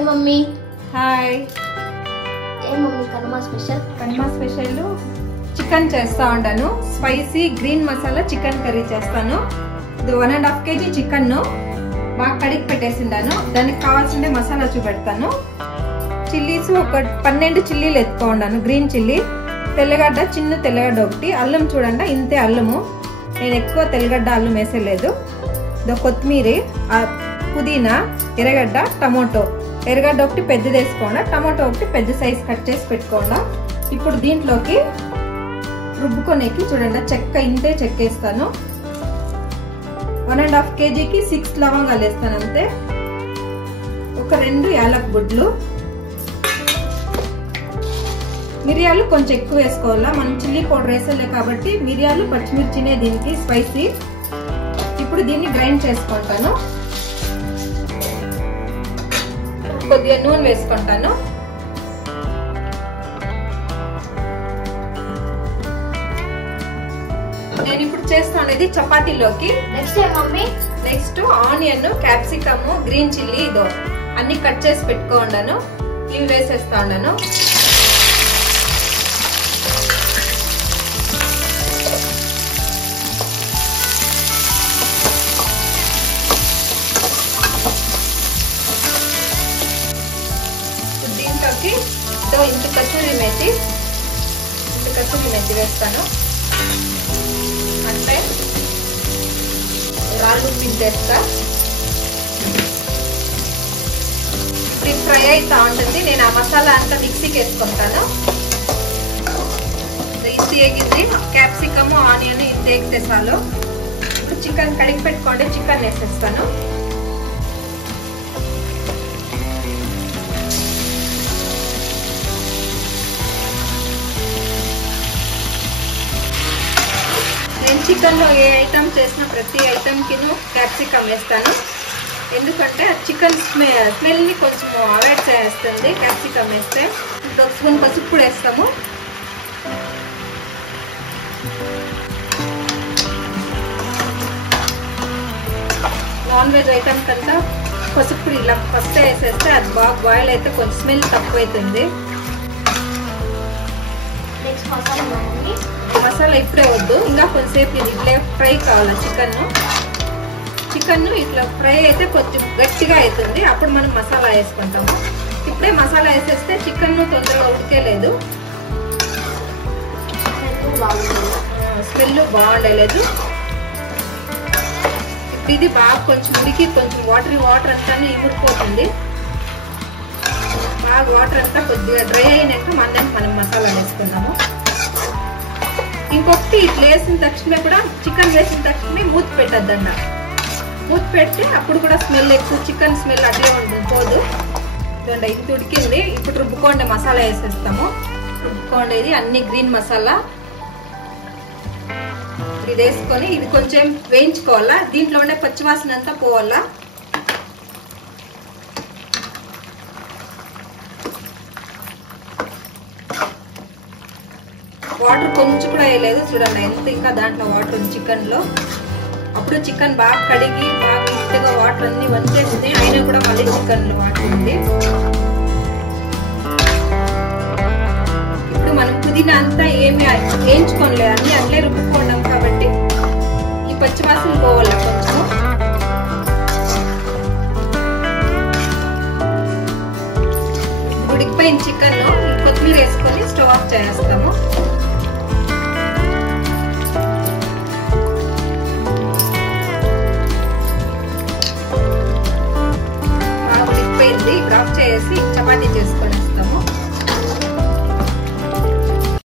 हाय mummy. हाय mummy कनमा special chicken చేస్తా ఉంటాను spicy green masala chicken curry చేస్తాను ఇది 1.5 kg చికెన్ బాగా కడిగి పెట్టేసిండాను దానికి కావాల్సిన మసాలా చూపెడతాను చిల్లీస్ ఒక 12 చిల్లీలు ఎత్తుకోండాను గ్రీన్ చిల్లీ తెల్లగడ్డ చిన్న తెల్లగడ్డ ఒకటి అల్లం చూడండి ఇంతే అల్లము నేను ఎక్కువ తెల్లగడ్డ అల్లం వేసేలేదు కొత్తిమీర పుదీనా ఎర్రగడ్డ టమాటో ఎర్రగడ్డ ఒకటి పెద్దది వేసుకోండి టమాటో ఒకటి పెద్ద సైజ్ కట్ చేసి పెట్టుకోండి ఇప్పుడు దీంట్లోకి రుబ్బుకోనేకి చూడండి చెక్క ఇంతే చెక్క వేస్తాను 1.5 kg కి 6 లవంగాలు వేస్తాను అంతే ఒక 2 యాలక్ గుడ్లు మిరియాలు కొంచెం ఎక్కువ వేసుకోవాలా మనం చిల్లీ పౌడర్ వేసలే కాబట్టి మిరియాలు పచ్చిమిర్చినే దీనికి స్పైసీ ఇప్పుడు దీన్ని గ్రైండ్ చేసుకుంటాను కొద్దిగా నూనె వేసుకుంటాను నేను ఇప్పుడు చేస్తానేది చపాతీలోకి next onion capsicum green chilli ఇదో అన్ని కట్ చేసి పెట్టుకోండాను ఇవి వేసేస్తా ఉన్నాను దీంట్లోకి ఇంత కసూరి మెతి వేస్తాను అంటే రాళ్ళు పిండేస్తా ఇప్పుడు ఫ్రై అవుతా ఉంటుంది నేను ఆ మసాలా అంతా మిక్సీకి వేసుకుంటాను ఇంత ఎగింది క్యాప్సికమ్ ఆనియన్ ఇంత ఎగితే చాలు ఇప్పుడు చికెన్ కడిగి పెట్టుకోండి చికెన్ వేసేస్తాను చికెన్ లో ఏ ఐటమ్ చేసినా ప్రతి ఐటమ్ కి క్యాప్సికమ్ వేస్తాను ఎందుకంటే చికెన్ స్మెల్ ని కొంచెం అవాయిడ్ చేస్తుంది క్యాప్సికమ్ వేస్తే ఒక స్పూన్ పసుపు కూడా వేస్తాము నాన్ వెజ్ ఐటమ్ కంతా పసుపు ఇలా ఫస్ట్ వేసేస్తే అది బాగా బాయిల్ అయితే కొంచెం స్మెల్ తక్కువ అవుతుంది మసాలా ఇప్పుడే వద్దు ఇంకా కొంచెంసేపు ఇది ఇట్లా ఫ్రై కావాలి చికెన్ ఇట్లా ఫ్రై అయితే కొంచెం గట్టిగా అవుతుంది అప్పుడు మనం మసాలా వేసుకుంటాము ఇప్పుడే మసాలా వేసేస్తే చికెన్ తొందరగా ఉడికేలేదు స్మెల్ బాగుండలేదు ఇది బాగా కొంచెం ఉడికి కొంచెం వాటర్ అంతా ఇముడిపోతుంది బాగా వాటర్ అంతా కొద్దిగా డ్రై అయినాక మనం మసాలా వేసుకున్నాము ఇంకొకటి ఇట్లా వేసిన తక్షణమే కూడా చికెన్ వేసిన తక్షణమే మూత పెట్టద్దండ మూత పెట్టి అప్పుడు కూడా స్మెల్ ఎక్కువ చికెన్ స్మెల్ అట్లే ఉంటుంది పోదు చూడండి ఇంత ఉడికింది ఇప్పుడు రుబ్బుకోండి మసాలా వేసేస్తాము రుబ్బుకోండేది అన్ని గ్రీన్ మసాలా ఇది వేసుకొని ఇది కొంచెం వేయించుకోవాలా దీంట్లో ఉండే పచ్చివాసన అంతా పోవాలా వాటర్ కొంచెం కూడా వేయలేదు చూడండి ఎంత ఇంకా దాంట్లో వాటర్ ఉంది చికెన్ లో అప్పుడు చికెన్ బాగా కడిగి బాగా ఇంతగా వాటర్ అన్ని వంచేసింది అయినా కూడా మళ్ళీ చికెన్ లో వాటర్ ఉంది ఇప్పుడు మనం పుదీనా అంతా ఏమి వేయించుకోలేదు అన్ని అట్లే రుబ్బుకోవడం కాబట్టి ఈ పచ్చివాసన పోవాలి కొంచెం ఉడికిపోయిన చికెన్ కొత్తిమీర వేసుకొని స్టవ్ ఆఫ్ చేస్తాము ఆఫ్ చేసి చపాతీ చేసుకోండి